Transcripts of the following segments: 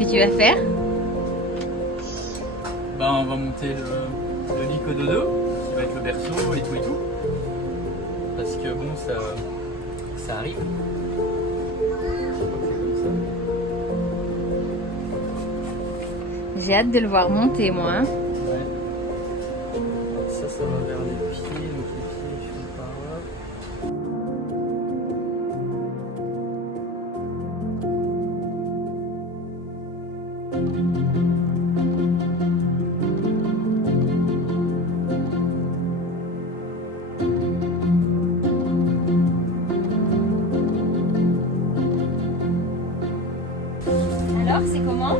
que tu vas faire? Ben, on va monter le lit cododo, qui va être le berceau et tout. Parce que bon, ça arrive. J'ai hâte de le voir monter, moi. Hein. Ouais. Ça va vers les pieds, donc les pieds ils font par là. Alors, c'est comment?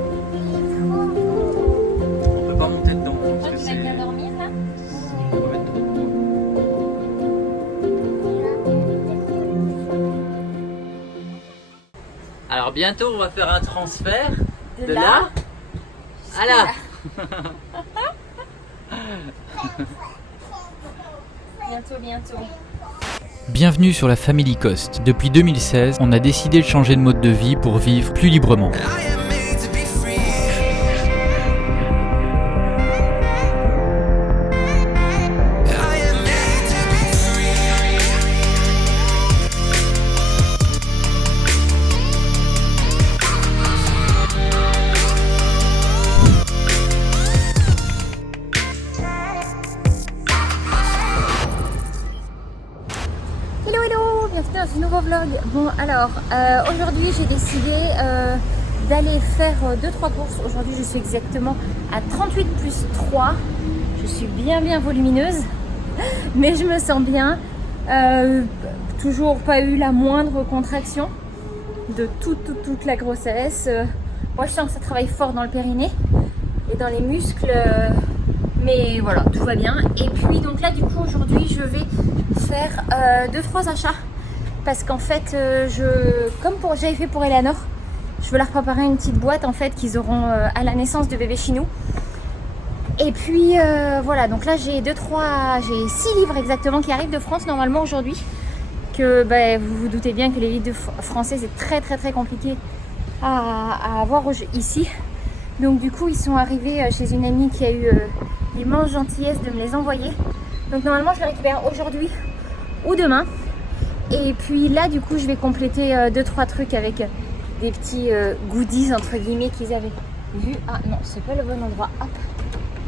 On peut pas monter dedans. Toi, Parce que tu vas bien dormir là? On va mettre dedans. Alors bientôt on va faire un transfert de là à là. Bientôt. Bienvenue sur la Family Coast. Depuis 2016, on a décidé de changer de mode de vie pour vivre plus librement. Hello, bienvenue dans ce nouveau vlog. Bon alors, aujourd'hui j'ai décidé d'aller faire 2-3 courses. Aujourd'hui je suis exactement à 38 plus 3. Je suis bien volumineuse, mais je me sens bien. Toujours pas eu la moindre contraction de toute la grossesse. Moi je sens que ça travaille fort dans le périnée et dans les muscles. Mais voilà, tout va bien. Et puis donc là du coup aujourd'hui je vais faire 2-3 achats. Parce qu'en fait comme j'avais fait pour Eleanor, je veux leur préparer une petite boîte en fait qu'ils auront à la naissance de bébé chez nous. Et puis voilà, donc là j'ai 6 livres exactement qui arrivent de France normalement aujourd'hui. Que vous vous doutez bien que les livres français c'est très compliqué à avoir ici. Donc du coup ils sont arrivés chez une amie qui a eu l'immense gentillesse de me les envoyer. Donc normalement je les récupère aujourd'hui ou demain. Et puis là du coup je vais compléter 2-3 trucs avec des petits goodies entre guillemets qu'ils avaient vu. Ah non, c'est pas le bon endroit. Hop,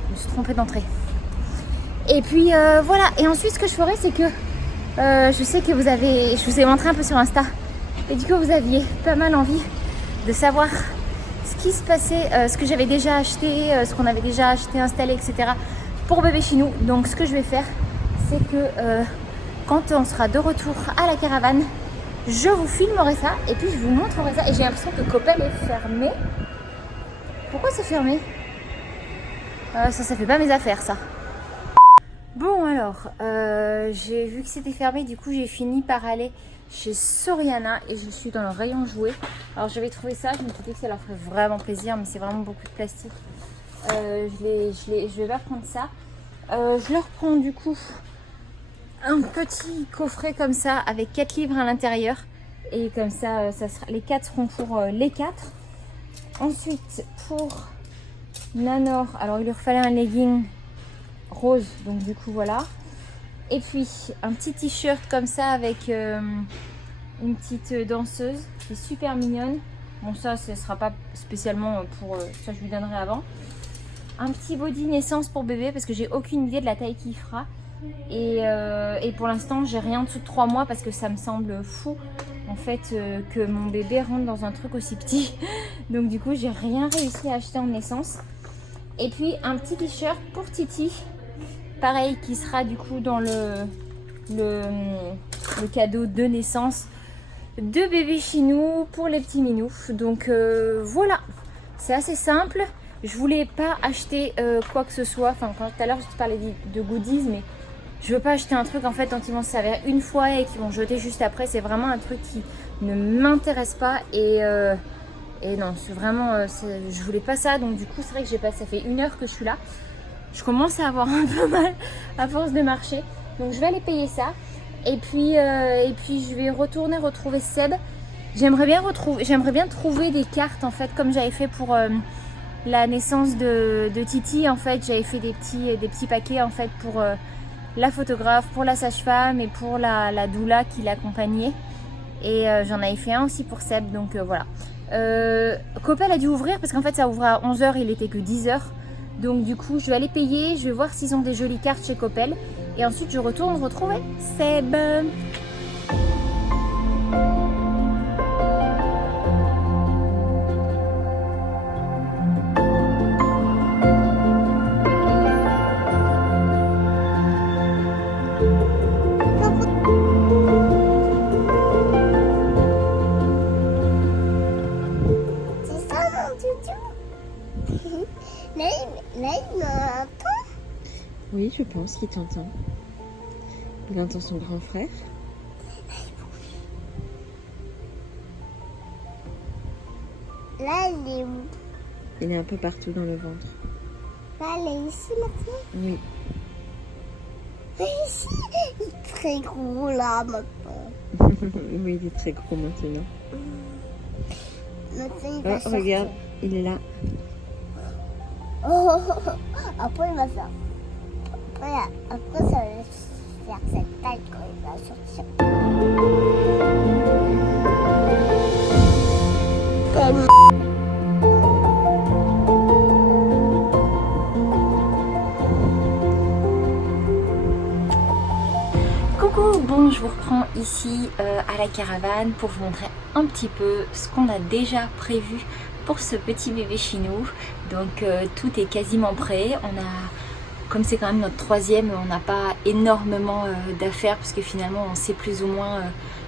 je me suis trompée d'entrée. Et puis voilà. Et ensuite ce que je ferai c'est que je sais que je vous ai montré un peu sur Insta. Et du coup vous aviez pas mal envie de savoir ce qui se passait, ce que j'avais déjà acheté, ce qu'on avait déjà acheté, installé, etc. pour bébé chez nous. Donc ce que je vais faire, c'est que quand on sera de retour à la caravane, je vous filmerai ça et puis je vous montrerai ça. Et j'ai l'impression que Coppel est fermé. Pourquoi c'est fermé? Ça fait pas mes affaires ça. Bon alors, j'ai vu que c'était fermé, du coup j'ai fini par aller chez Soriana et je suis dans le rayon jouets. Alors j'avais trouvé ça, je me suis dit que ça leur ferait vraiment plaisir, mais c'est vraiment beaucoup de plastique. Je vais pas prendre ça. Je leur prends du coup un petit coffret comme ça avec 4 livres à l'intérieur. Et comme ça, les 4 seront pour les 4. Ensuite, pour Nanor, alors il leur fallait un legging rose, donc du coup voilà. Et puis un petit t-shirt comme ça avec une petite danseuse qui est super mignonne. Bon ça ce sera pas spécialement pour ça, je lui donnerai avant. Un petit body naissance pour bébé parce que j'ai aucune idée de la taille qu'il fera. Et pour l'instant j'ai rien en dessous de 3 mois parce que ça me semble fou en fait que mon bébé rentre dans un truc aussi petit. Donc du coup j'ai rien réussi à acheter en naissance. Et puis un petit t-shirt pour Titi. Pareil qui sera du coup dans le cadeau de naissance de bébé chez nous pour les petits minous. Donc voilà, c'est assez simple. Je voulais pas acheter quoi que ce soit. Enfin quand tout à l'heure je te parlais de goodies, mais je veux pas acheter un truc en fait dont ils vont se servir une fois et qu'ils vont jeter juste après. C'est vraiment un truc qui ne m'intéresse pas et non, c'est vraiment je voulais pas ça. Donc du coup c'est vrai que ça fait 1 heure que je suis là. Je commence à avoir un peu mal à force de marcher. Donc je vais aller payer ça. Et puis je vais retourner retrouver Seb J'aimerais bien trouver des cartes en fait, comme j'avais fait pour la naissance de Titi. En fait, j'avais fait des petits paquets en fait pour la photographe, pour la sage-femme et pour la doula qui l'accompagnait. Et j'en avais fait un aussi pour Seb, donc voilà. Coppel a dû ouvrir parce qu'en fait ça ouvrait à 11h, il était que 10h. Donc du coup je vais aller payer, je vais voir s'ils ont des jolies cartes chez Coppel. Et ensuite je retourne retrouver Seb. Oui, je pense qu'il t'entend. Il entend son grand frère. Là, il est où? Il est un peu partout dans le ventre. Là, il est ici maintenant? Oui. Mais ici, il est très gros là maintenant. Oui, il est très gros maintenant. Maintenant, il va Oh, sortir. regarde, il est là. Oh, après, il va faire. Après, ça va faire cette taille quand il va sortir. Coucou, bon je vous reprends ici à la caravane pour vous montrer un petit peu ce qu'on a déjà prévu pour ce petit bébé chez nous. Donc tout est quasiment prêt. Comme c'est quand même notre troisième, on n'a pas énormément d'affaires parce que finalement on sait plus ou moins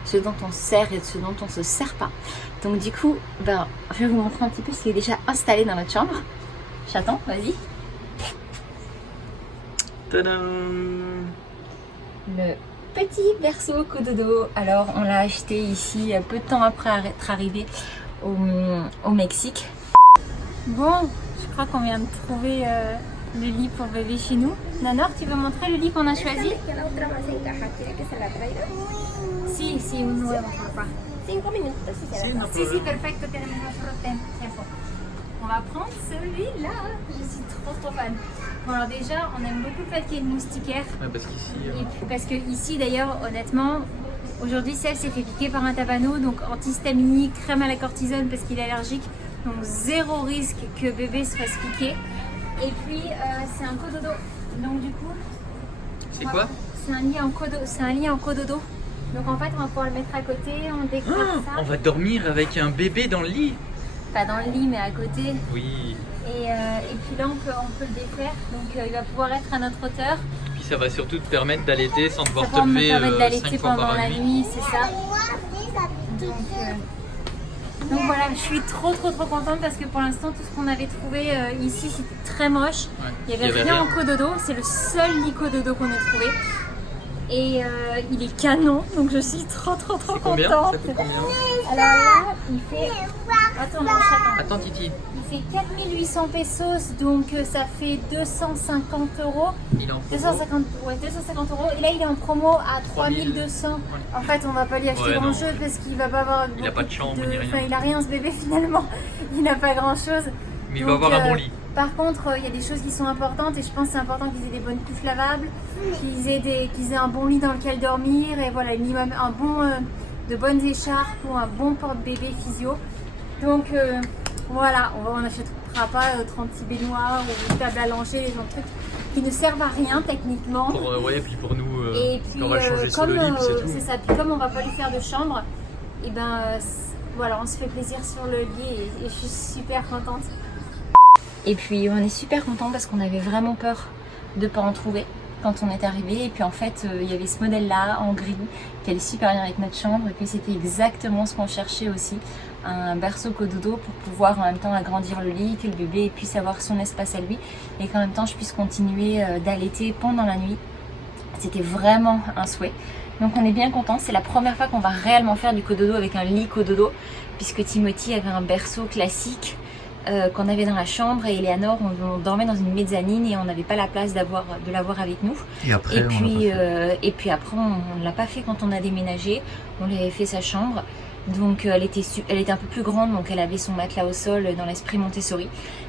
ce dont on se sert et ce dont on se sert pas. Donc du coup, je vais vous montrer un petit peu ce qui est déjà installé dans notre chambre. Chaton, vas-y. Tadam! Le petit berceau cododo. Alors on l'a acheté ici peu de temps après être arrivé au Mexique. Bon, je crois qu'on vient de trouver le lit pour bébé chez nous. Nanor, tu veux montrer le lit qu'on a choisi? Si, un nuevo, papá. 5 minutos si se la Si, perfecto, tenemos otro tiempo. On va prendre celui-là. Je suis trop fan. Bon alors déjà, on aime beaucoup le fait qu'il y ait une moustiquaire. Ouais, parce qu'ici. Et puis parce que ici d'ailleurs, honnêtement, aujourd'hui Seb s'est fait piquer par un tabano, donc antihistaminique, crème à la cortisone parce qu'il est allergique. Donc zéro risque que bébé se fasse piquer. Et puis c'est un cododo. Donc du coup, C'est quoi? c'est un lit en cododo. Donc en fait, on va pouvoir le mettre à côté, on décore ça. On va dormir avec un bébé dans le lit. Pas dans le lit, mais à côté. Oui. Et puis là, on peut le défaire. Donc il va pouvoir être à notre hauteur. Puis ça va surtout te permettre d'allaiter sans devoir Ça te va me lever permettre 5 d'allaiter fois pendant par la nuit. nuit, c'est ça. Donc voilà, je suis trop contente parce que pour l'instant tout ce qu'on avait trouvé ici c'était très moche. Ouais. Il n'y avait rien en cododo, c'est le seul lit cododo qu'on a trouvé. Et il est canon, donc je suis trop C'est combien? contente. Ça fait combien? Alors là, il fait... Attends, mon chat. Attends Titi, Il fait 4800 pesos, donc ça fait 250 euros. il est en promo. 250 euros. Et là, il est en promo à 3200. En fait, on va pas lui acheter Ouais, grand non. chose parce qu'il va pas avoir. Il a pas de chambre ni rien. Enfin, il a rien ce bébé finalement. Il n'a pas grand chose. Mais il va avoir un bon lit. Par contre, il y a des choses qui sont importantes et je pense que c'est important qu'ils aient des bonnes couches lavables, qu'ils aient un bon lit dans lequel dormir et voilà, minimum de bonnes écharpes ou un bon porte-bébé physio. Donc voilà, on n'achètera pas 36 baignoires ou une table à langer, les genre de trucs qui ne servent à rien techniquement. Ouais, et puis pour nous, Et puis on va le changer sur comme le lit, puis c'est tout. c'est ça, puis comme on va pas lui faire de chambre, et voilà, on se fait plaisir sur le lit et je suis super contente. Et puis on est super content parce qu'on avait vraiment peur de pas en trouver quand on est arrivé. Et puis en fait, il y avait ce modèle-là en gris qui allait super bien avec notre chambre. Et puis c'était exactement ce qu'on cherchait aussi, un berceau cododo pour pouvoir en même temps agrandir le lit, que le bébé puisse avoir son espace à lui et qu'en même temps je puisse continuer d'allaiter pendant la nuit. C'était vraiment un souhait. Donc on est bien content. C'est la première fois qu'on va réellement faire du cododo avec un lit cododo, puisque Timothy avait un berceau classique qu'on avait dans la chambre et Eleanor on dormait dans une mezzanine et on n'avait pas la place de l'avoir avec nous. Et Et puis après on ne l'a pas fait quand on a déménagé, on lui avait fait sa chambre Donc elle était un peu plus grande, donc elle avait son matelas au sol dans l'esprit Montessori.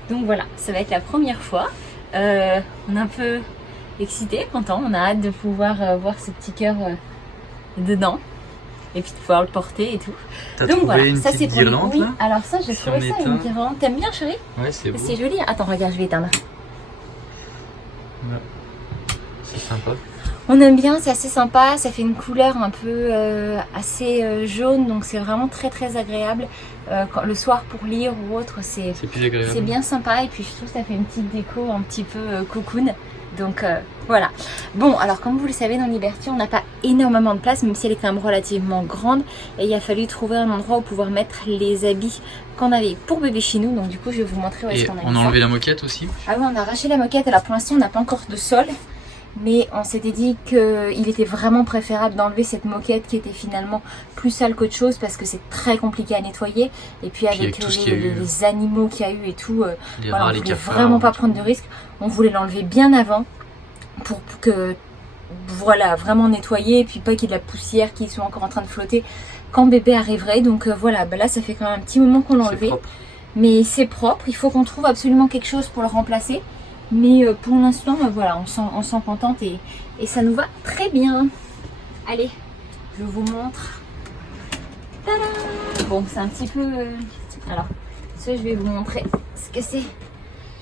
Donc voilà, ça va être la première fois. On est un peu excités, contents, on a hâte de pouvoir voir ce petit cœur dedans. Et puis de pouvoir le porter et tout. T'as donc trouvé voilà, une ça petite c'est pour guirlande oui. là? Alors ça j'ai Si trouvé on ça éteint. une guirlande. T'aimes bien chérie? Ouais, c'est beau. C'est joli. Attends regarde, je vais éteindre. Ouais. C'est sympa. On aime bien, c'est assez sympa, ça fait une couleur un peu assez jaune, donc c'est vraiment très très agréable. Le soir pour lire ou autre, c'est plus agréable. bien sympa, et puis je trouve que ça fait une petite déco un petit peu cocoon. Donc voilà. Bon, alors comme vous le savez, dans Liberty, on n'a pas énormément de place, même si elle est quand même relativement grande. Et il a fallu trouver un endroit où pouvoir mettre les habits qu'on avait pour bébé chez nous. Donc du coup, je vais vous montrer où est-ce Et qu'on a on mis a ça. enlevé la moquette aussi. Ah oui, on a arraché la moquette. Alors pour l'instant, on n'a pas encore de sol. Mais on s'était dit qu'il était vraiment préférable d'enlever cette moquette qui était finalement plus sale qu'autre chose, parce que c'est très compliqué à nettoyer. Et puis avec tout ce qu'il y a eu. les animaux qu'il y a eu et tout, Les voilà, rats, on les voulait cafards. vraiment pas prendre de risque. On voulait l'enlever bien avant pour que, voilà, vraiment nettoyer, et puis pas qu'il y ait de la poussière qui soit encore en train de flotter quand bébé arriverait. Donc voilà, bah là ça fait quand même un petit moment qu'on l'a C'est enlevé. propre. Mais c'est propre, il faut qu'on trouve absolument quelque chose pour le remplacer. Mais pour l'instant, voilà, on s'en contente et ça nous va très bien. Allez, je vous montre. Tadam! Bon, c'est un petit peu... Alors, ça, je vais vous montrer ce que c'est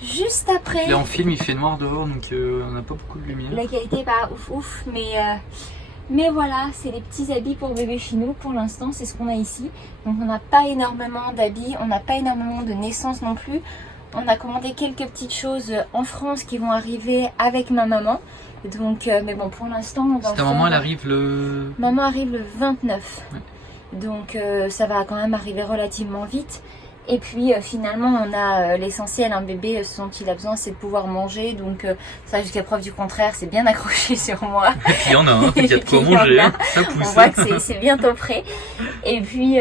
juste après. Là en film il fait noir dehors, donc on n'a pas beaucoup de lumière. La qualité est pas ouf ouf, mais voilà, c'est les petits habits pour bébé chez nous pour l'instant, c'est ce qu'on a ici. Donc on n'a pas énormément d'habits, on n'a pas énormément de naissances non plus. On a commandé quelques petites choses en France qui vont arriver avec ma maman. Donc, mais bon, pour l'instant, on va Ta maman elle arrive le... Maman arrive le 29. Ouais. Donc, ça va quand même arriver relativement vite. Et puis finalement on a l'essentiel, un bébé, ce dont il a besoin c'est de pouvoir manger, donc ça jusqu'à preuve du contraire c'est bien accroché sur moi. Et puis il y en a, hein, il y a de quoi Et puis, il y en manger, a. hein, ça pousse. On voit que c'est bientôt prêt. Et puis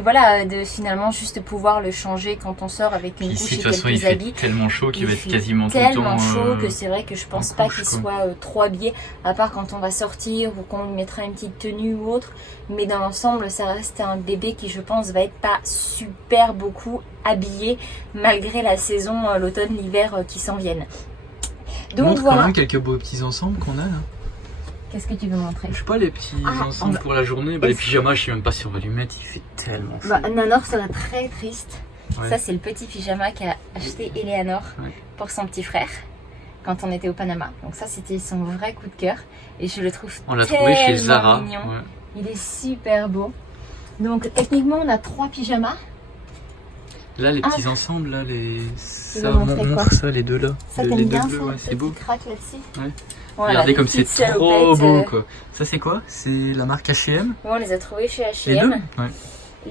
voilà, de finalement juste pouvoir le changer quand on sort avec une couche Ici de et toute façon il quelques fait habits. tellement chaud qu'il Il va être fait quasiment tout le tellement temps chaud que c'est vrai que je pense en pas couche, qu'il quoi. soit trop habillé, à part quand on va sortir ou qu'on lui mettra une petite tenue ou autre. Mais dans l'ensemble ça reste un bébé qui je pense va être pas super beaucoup habillé malgré la saison, l'automne, l'hiver qui s'en viennent. Donc Montre voilà. quand même quelques beaux petits ensembles qu'on a là. Qu'est-ce que tu veux montrer? Je sais pas, les petits Ah, ensembles pour la journée. Bah, les pyjamas, je sais même pas si on va lui mettre, il fait tellement chaud. Bah, Nanor sera très triste. Ouais. Ça c'est le petit pyjama qu'a acheté Eleanor Ouais. pour son petit frère quand on était au Panama. Donc ça c'était son vrai coup de cœur et je le trouve On l'a trouvé chez tellement Zara. mignon. Ouais. Il est super beau. Donc techniquement on a 3 pyjamas. Là, les Ah. petits ensembles, là, les. veux Ça, montrer montre quoi ça, les deux là. Ça les t'aimes deux bien bleus, ça, ouais, c'est beau. craque là-dessus. Ouais. Voilà, Regardez des comme c'est petites trop salopettes, beau quoi. Ça, c'est quoi? C'est la marque H&M? On les a trouvés chez Les deux? H&M. Ouais.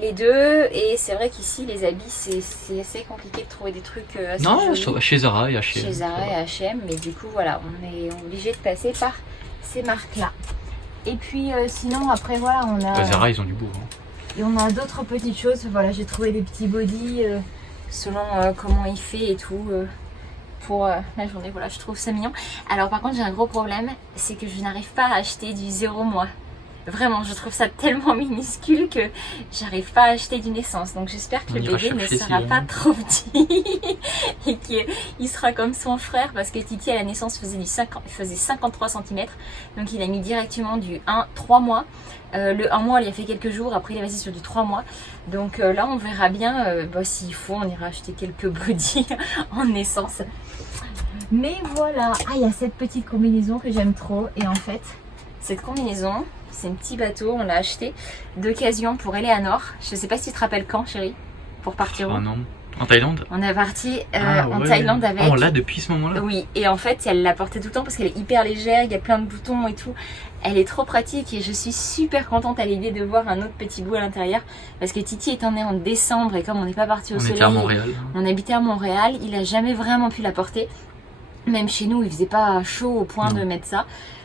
Les deux, et c'est vrai qu'ici les habits c'est assez compliqué de trouver des trucs assez Non, jolis. chez Zara et H&M. Chez Zara et H&M, mais du coup voilà, on est obligé de passer par ces marques là. Et puis sinon après voilà on a Bah, Zara, ils ont du beau. Hein. et on a d'autres petites choses. Voilà, j'ai trouvé des petits bodys selon comment il fait et tout pour la journée. Voilà, je trouve ça mignon. Alors par contre j'ai un gros problème, c'est que je n'arrive pas à acheter du 0 mois. Vraiment, je trouve ça tellement minuscule que j'arrive pas à acheter du naissance. Donc j'espère que On le ira bébé ne chercher sera si pas jamais. trop petit et qu'il sera comme son frère, parce que Titi à la naissance faisait 53 cm. Donc il a mis directement du 3 mois. Le 1 mois il y a fait quelques jours, après il est resté sur du 3 mois. Donc là on verra bien, s'il faut on ira acheter quelques bodys en naissance. Mais voilà, il y a cette petite combinaison que j'aime trop. Et en fait, cette combinaison, c'est un petit bateau, on l'a acheté d'occasion pour Eleanor. Je sais pas si tu te rappelles quand chérie, pour partir où? Ah non. En Thaïlande? On est parti Ah, en ouais. Thaïlande avec... Ah, on l'a depuis ce moment-là? Oui, et en fait elle la portait tout le temps parce qu'elle est hyper légère, il y a plein de boutons et tout. Elle est trop pratique et je suis super contente à l'idée de voir un autre petit bout à l'intérieur. Parce que Titi étant né en décembre et comme on n'est pas parti au On soleil, était à Montréal. on habitait à Montréal, il a jamais vraiment pu la porter. Même chez nous il faisait pas chaud au point Non. de mettre ça.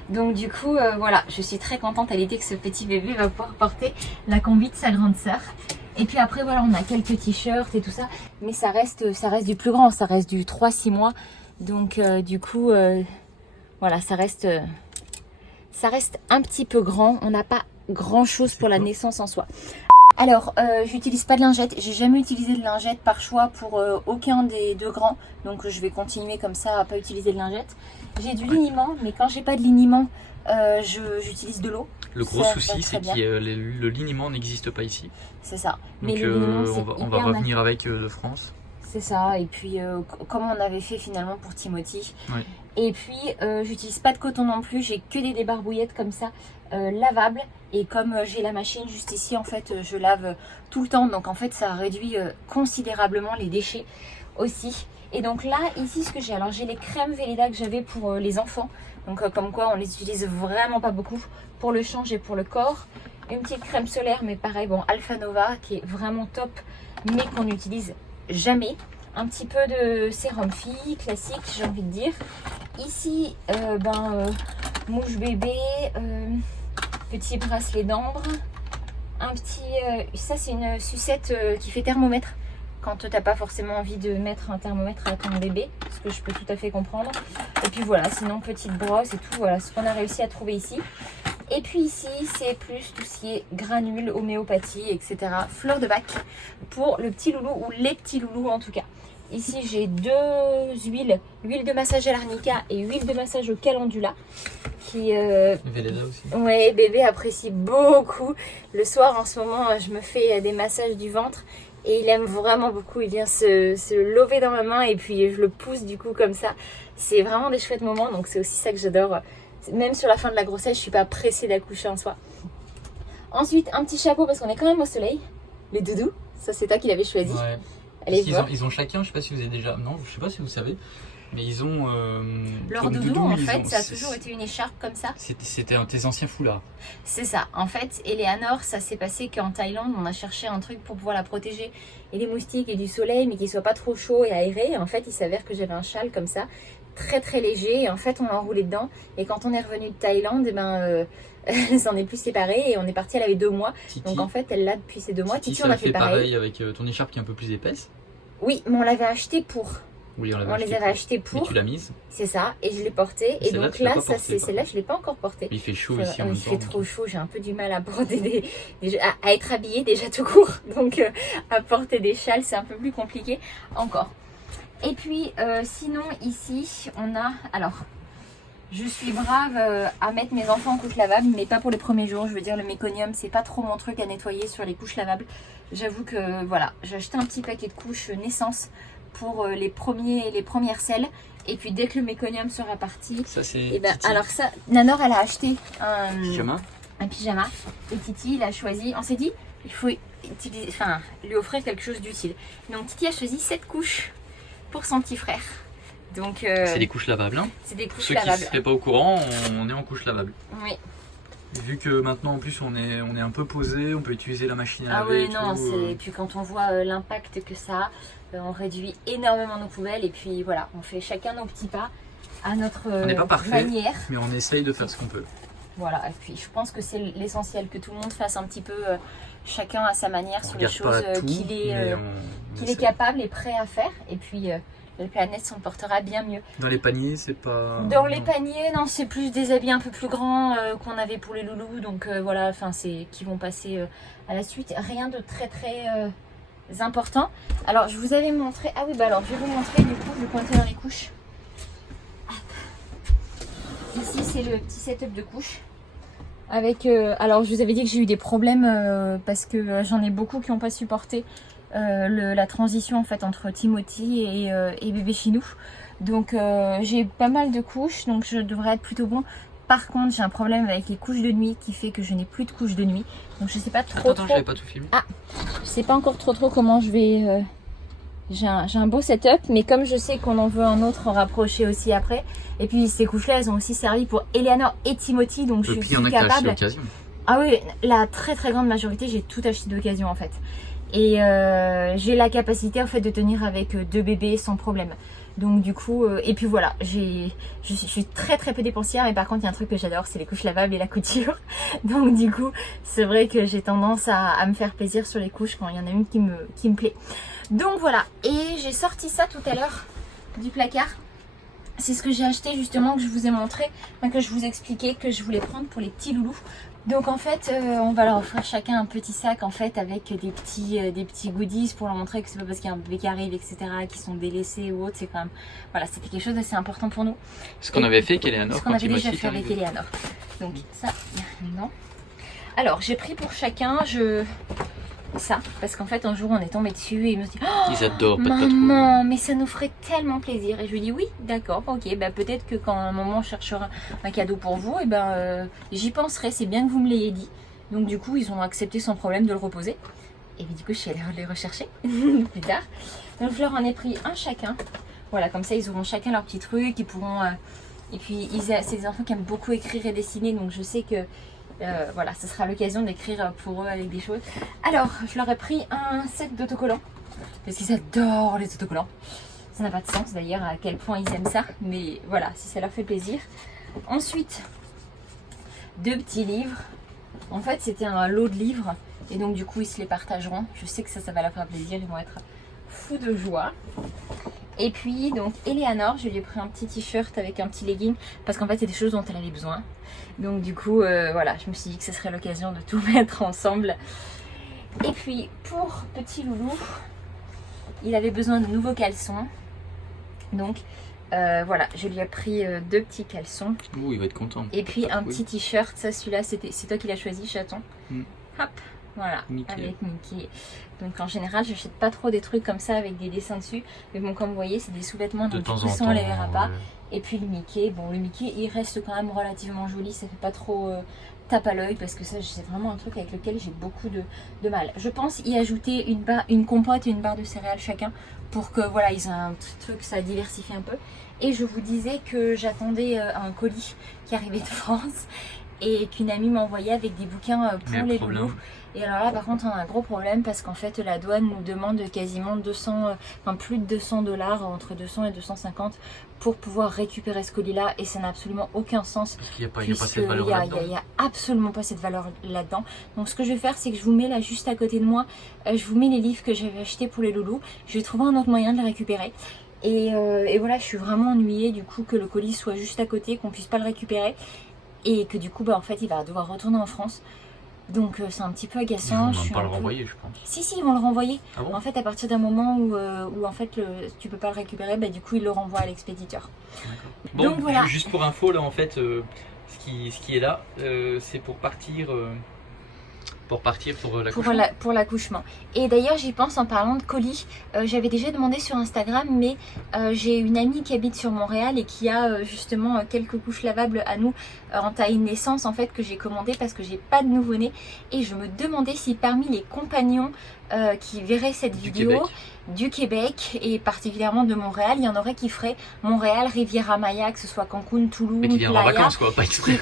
Donc du coup voilà, je suis très contente à l'idée que ce petit bébé va pouvoir porter la combi de sa grande sœur. Et puis après voilà, on a quelques t-shirts et tout ça, mais ça reste du plus grand, ça reste du 3-6 mois. Donc du coup voilà, ça reste un petit peu grand. On n'a pas grand chose pour la naissance en soi. Alors, j'utilise pas de lingette. J'ai jamais utilisé de lingette par choix pour aucun des deux grands. Donc, je vais continuer comme ça à pas utiliser de lingette. J'ai du liniment, mais quand j'ai pas de liniment, j'utilise de l'eau. Le gros Ça souci, va c'est très que le liniment n'existe pas ici. C'est ça. Donc Mais le liniment, c'est on va hyper revenir avec de France. C'est ça, et puis comme on avait fait finalement pour Timothy. Ouais. Et puis j'utilise pas de coton non plus, j'ai que des débarbouillettes comme ça, lavables. Et comme j'ai la machine juste ici, en fait, je lave tout le temps. Donc en fait, ça réduit considérablement les déchets aussi. Et donc là, ici, ce que j'ai, alors j'ai les crèmes Velleda que j'avais pour les enfants. Donc comme quoi, on les utilise vraiment pas beaucoup pour le change et pour le corps. Une petite crème solaire, mais pareil, bon, Alpha Nova, qui est vraiment top, mais qu'on n'utilise jamais. Un petit peu de sérum fille classique, j'ai envie de dire. Ici, mouche bébé, petit bracelet d'ambre, un petit, ça c'est une sucette qui fait thermomètre quand t'as pas forcément envie de mettre un thermomètre à ton bébé, ce que je peux tout à fait comprendre. Et puis voilà, sinon petite brosse et tout, voilà ce qu'on a réussi à trouver ici. Et puis ici, c'est plus tout ce qui est granules, homéopathie, etc. Fleurs de bac pour le petit loulou ou les petits loulous en tout cas. Ici, j'ai deux huiles. L'huile de massage à l'arnica et huile de massage au calendula. Qui, Velleda aussi. ouais, bébé apprécie beaucoup. Le soir, en ce moment, je me fais des massages du ventre. Et il aime vraiment beaucoup. Il vient se lever dans ma main et puis je le pousse du coup comme ça. C'est vraiment des chouettes moments. Donc c'est aussi ça que j'adore. Même sur la fin de la grossesse, je suis pas pressée d'accoucher en soi. Ensuite, un petit chapeau parce qu'on est quand même au soleil. Les doudous, ça c'est toi qui l'avais choisi. Ouais. Allez, Ils ont chacun, je sais pas si vous avez déjà... Non, je sais pas si vous savez, mais ils ont... leur comme doudou, en ils fait, ont- ça a toujours été une écharpe comme ça. C'était un de tes anciens foulards. C'est ça. En fait, Eleanor, ça s'est passé qu'en Thaïlande, on a cherché un truc pour pouvoir la protéger et des moustiques et du soleil, mais qu'il soit pas trop chaud et aéré. Et en fait, il s'avère que j'avais un châle comme ça, très très léger. Et en fait, on l'a enroulé dedans. Et quand on est revenu de Thaïlande, elle s'en est plus séparée et on est parti. Elle avait 2 mois. Titi, Donc en fait, elle l'a depuis ces 2 mois. Titi, Titi, ça on a a fait pareil. avec ton écharpe qui est un peu plus épaisse. Oui, mais on l'avait acheté pour. Oui, On les avait achetés Mais pour. tu l'as mise. C'est ça. Et je l'ai porté. Et Celle-là, donc tu l'as là, pas ça portée, c'est par celle-là, je l'ai pas encore portée. Il fait chaud ici en même Il temps. fait trop chaud, j'ai un peu du mal à porter à être habillée déjà tout court. Donc à porter des châles, c'est un peu plus compliqué encore. Et puis sinon ici, on a... Alors, je suis brave à mettre mes enfants en couche lavable, mais pas pour les premiers jours. Je veux dire, le méconium, c'est pas trop mon truc à nettoyer sur les couches lavables. J'avoue que voilà, j'ai acheté un petit paquet de couches naissance pour les premières selles. Et puis dès que le méconium sera parti, Ça, c'est. et ben Titi. alors ça, Nanor elle a acheté Pyjama. un pyjama et Titi il a choisi, on s'est dit il faut utiliser, enfin lui offrir quelque chose d'utile. Donc Titi a choisi 7 couches pour son petit frère. Donc C'est des couches lavables. Hein. c'est des couches Ceux qui ne lavables. seraient pas au courant, on est en couche lavable. Oui. Et vu que maintenant en plus on est un peu posé, on peut utiliser la machine à Ah laver. oui et non, tout, et puis quand on voit l'impact que ça a, on réduit énormément nos poubelles et puis voilà, on fait chacun nos petits pas à notre On n'est pas parfait. manière. Mais on essaye de faire ce qu'on peut. Voilà, et puis je pense que c'est l'essentiel, que tout le monde fasse un petit peu chacun à sa manière On sur les regarde choses pas tout, qu'il est, mais on qu'il est essaie. capable et prêt à faire. Et puis la planète s'en portera bien mieux. Dans les paniers, c'est pas. Dans les non. paniers, non, c'est plus des habits un peu plus grands qu'on avait pour les loulous. Donc voilà, enfin c'est qui vont passer à la suite. Rien de très très important. Alors je vous avais montré, ah oui bah alors je vais vous montrer du coup, je vais pointer dans les couches. Ici c'est le petit setup de couches. Avec, alors je vous avais dit que j'ai eu des problèmes parce que j'en ai beaucoup qui n'ont pas supporté la transition en fait entre Timothy et bébé Chinou. Donc j'ai pas mal de couches, donc je devrais être plutôt bon. Par contre j'ai un problème avec les couches de nuit qui fait que je n'ai plus de couches de nuit. Donc je sais pas trop Attends, j'avais pas tout filmé. je sais pas encore trop comment je vais... J'ai un beau setup, mais comme je sais qu'on en veut un autre en rapprocher aussi après. Et puis ces couches-là, elles ont aussi servi pour Eleanor et Timothy, donc je Et puis suis il y en a qui achètent capable... l'occasion. Ah oui, la très très grande majorité, j'ai tout acheté d'occasion en fait. Et j'ai la capacité en fait de tenir avec 2 bébés sans problème. Donc du coup, et puis voilà, je suis très très peu dépensière, mais par contre il y a un truc que j'adore, c'est les couches lavables et la couture. Donc du coup, c'est vrai que j'ai tendance à me faire plaisir sur les couches quand il y en a une qui me plaît. Donc voilà, et j'ai sorti ça tout à l'heure du placard. C'est ce que j'ai acheté justement, que je vous ai montré, que je vous expliquais que je voulais prendre pour les petits loulous. Donc en fait, on va leur offrir chacun un petit sac en fait avec des petits goodies pour leur montrer que c'est pas parce qu'il y a un bébé qui arrive, etc., qui sont délaissés ou autre. C'est quand même, voilà, c'était quelque chose d'assez important pour nous. Ce qu'on avait fait avec Eleanor. Ce qu'on avait déjà fait avec Eleanor. Donc ça, non. Alors j'ai pris pour chacun, ça, parce qu'en fait un jour on est tombé dessus et il me dit oh, ils adorent maman, mais ça nous ferait tellement plaisir. Et je lui dis oui, d'accord, ok, bah peut-être que quand un moment on cherchera un cadeau pour vous, et j'y penserai, c'est bien que vous me l'ayez dit. Donc du coup ils ont accepté sans problème de le reposer. Et puis du coup je suis allée les rechercher plus tard. Donc je leur en ai pris un chacun. Voilà, comme ça ils auront chacun leur petit truc, ils pourront... Et puis c'est des enfants qui aiment beaucoup écrire et dessiner, donc je sais que voilà, ce sera l'occasion d'écrire pour eux avec des choses. Alors, je leur ai pris un set d'autocollants, parce qu'ils adorent les autocollants. Ça n'a pas de sens d'ailleurs à quel point ils aiment ça, mais voilà, si ça leur fait plaisir. Ensuite, 2 petits livres. En fait, c'était un lot de livres, et donc du coup, ils se les partageront. Je sais que ça va leur faire plaisir, ils vont être fous de joie. Et puis donc Eleanor, je lui ai pris un petit t-shirt avec un petit legging parce qu'en fait c'est des choses dont elle avait besoin. Donc du coup voilà, je me suis dit que ce serait l'occasion de tout mettre ensemble. Et puis pour petit loulou, il avait besoin de nouveaux caleçons. Donc voilà, je lui ai pris 2 petits caleçons. Ouh, il va être content. Et puis un petit t-shirt, ça celui-là c'est toi qui l'as choisi, chaton. Hop. Voilà, Mickey. Avec Mickey. Donc en général, je n'achète pas trop des trucs comme ça avec des dessins dessus. Mais bon, comme vous voyez, c'est des sous-vêtements, donc du coup, ça on les verra pas. Et puis le Mickey, bon, le Mickey, il reste quand même relativement joli. Ça fait pas trop tape à l'œil parce que ça, c'est vraiment un truc avec lequel j'ai beaucoup de mal. Je pense y ajouter une compote et une barre de céréales chacun pour que voilà, ils aient un truc, ça diversifie un peu. Et je vous disais que j'attendais un colis qui arrivait de France et qu'une amie m'a envoyé avec des bouquins pour les loulous. Et alors là par contre on a un gros problème parce qu'en fait la douane nous demande quasiment plus de $200, entre 200 et 250 pour pouvoir récupérer ce colis là, et ça n'a absolument aucun sens. Il n'y a pas cette valeur là-dedans. Il n'y a absolument pas cette valeur là-dedans. Donc ce que je vais faire, c'est que je vous mets là juste à côté de moi, je vous mets les livres que j'avais achetés pour les loulous. Je vais trouver un autre moyen de les récupérer. Et voilà, je suis vraiment ennuyée du coup que le colis soit juste à côté, qu'on puisse pas le récupérer. Et que du coup en fait il va devoir retourner en France. Donc c'est un petit peu agaçant. Ils vont pas le renvoyer, je pense. Si, ils vont le renvoyer. Ah bon? En fait, à partir d'un moment où en fait tu peux pas le récupérer, du coup ils le renvoient à l'expéditeur. Bon, donc voilà. Juste pour info, là en fait, ce qui est là, c'est pour partir. Pour l'accouchement. Pour l'accouchement. Et d'ailleurs j'y pense en parlant de colis. J'avais déjà demandé sur Instagram, mais j'ai une amie qui habite sur Montréal et qui a justement quelques couches lavables à nous en taille naissance en fait que j'ai commandé parce que j'ai pas de nouveau-né. Et je me demandais si parmi les compagnons qui verraient cette vidéo du Québec et particulièrement de Montréal, il y en aurait qui feraient Montréal, Riviera Maya, que ce soit Cancun, Tulum, mais qui viennent en vacances quoi, pas exprès.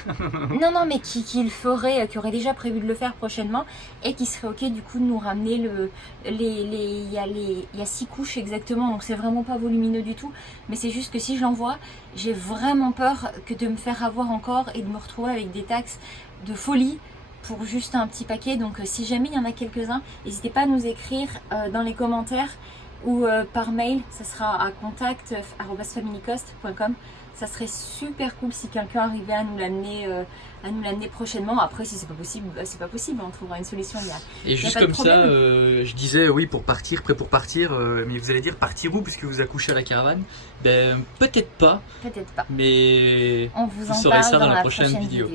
Non, mais qui le ferait, qui aurait déjà prévu de le faire prochainement et qui serait ok du coup de nous ramener il y a 6 couches exactement, donc c'est vraiment pas volumineux du tout, mais c'est juste que si je l'envoie, j'ai vraiment peur que de me faire avoir encore et de me retrouver avec des taxes de folie pour juste un petit paquet. Donc si jamais il y en a quelques-uns, n'hésitez pas à nous écrire dans les commentaires ou par mail, ça sera à contact@familycost.com. Ça serait super cool si quelqu'un arrivait à nous l'amener prochainement. Après si c'est pas possible, c'est pas possible, on trouvera une solution. Et juste comme ça, je disais oui pour partir, prêt pour partir, mais vous allez dire partir où puisque vous accouchez à la caravane? Ben peut-être pas. Peut-être pas. Mais on vous en saurez parle ça dans la prochaine vidéo.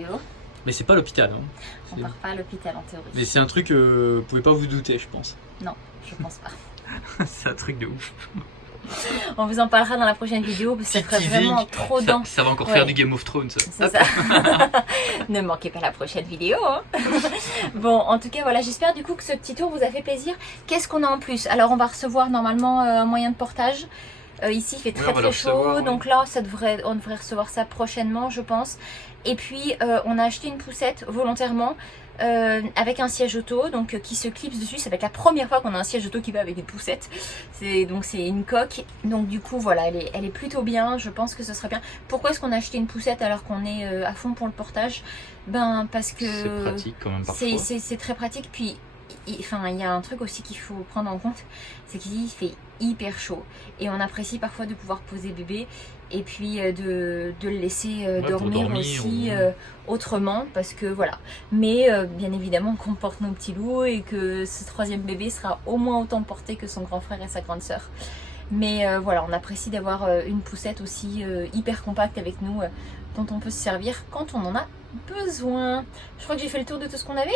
Mais c'est pas l'hôpital. Hein. On part pas à l'hôpital en théorie. Mais c'est un truc vous pouvez pas vous douter, je pense. Non, je pense pas. C'est un truc de ouf. On vous en parlera dans la prochaine vidéo parce que ça ferait vraiment trop dense. Ça va encore faire du Game of Thrones ça. C'est ça. Ne manquez pas la prochaine vidéo. Hein. Bon, en tout cas, voilà, j'espère du coup que ce petit tour vous a fait plaisir. Qu'est-ce qu'on a en plus? Alors, on va recevoir normalement un moyen de portage. Ici, il fait très chaud, donc là, on devrait recevoir ça prochainement, je pense. Et puis, on a acheté une poussette volontairement. Avec un siège auto donc qui se clipse dessus. Ça va être la première fois qu'on a un siège auto qui va avec des poussettes. Donc c'est une coque. Donc du coup voilà, elle est plutôt bien. Je pense que ce sera bien. Pourquoi est-ce qu'on a acheté une poussette alors qu'on est à fond pour le portage? Ben parce que c'est pratique quand même parfois. C'est très pratique. Puis enfin, il y a un truc aussi qu'il faut prendre en compte, c'est qu'ici il fait hyper chaud et on apprécie parfois de pouvoir poser bébé et puis de le laisser dormir aussi autrement parce que voilà. Mais bien évidemment qu'on porte nos petits loups et que ce troisième bébé sera au moins autant porté que son grand frère et sa grande sœur. Mais voilà, on apprécie d'avoir une poussette aussi hyper compacte avec nous dont on peut se servir quand on en a besoin. Je crois que j'ai fait le tour de tout ce qu'on avait.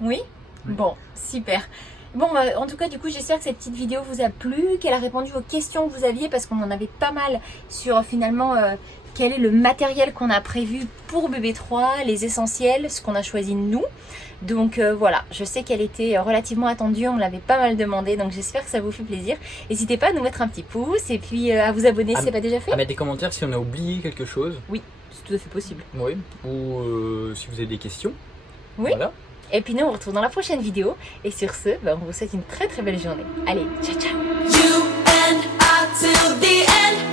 Oui. Bon, super. Bon, en tout cas, du coup, j'espère que cette petite vidéo vous a plu, qu'elle a répondu aux questions que vous aviez, parce qu'on en avait pas mal sur finalement quel est le matériel qu'on a prévu pour bébé 3, les essentiels, ce qu'on a choisi nous. Donc voilà, je sais qu'elle était relativement attendue, on me l'avait pas mal demandé, donc j'espère que ça vous fait plaisir. N'hésitez pas à nous mettre un petit pouce et puis à vous abonner si ce n'est pas déjà fait. À mettre des commentaires si on a oublié quelque chose. Oui, c'est tout à fait possible. Oui. Ou si vous avez des questions. Oui. Voilà. Et puis nous on se retrouve dans la prochaine vidéo. Et sur ce, on vous souhaite une très très belle journée. Allez, ciao ciao. You and I till the end.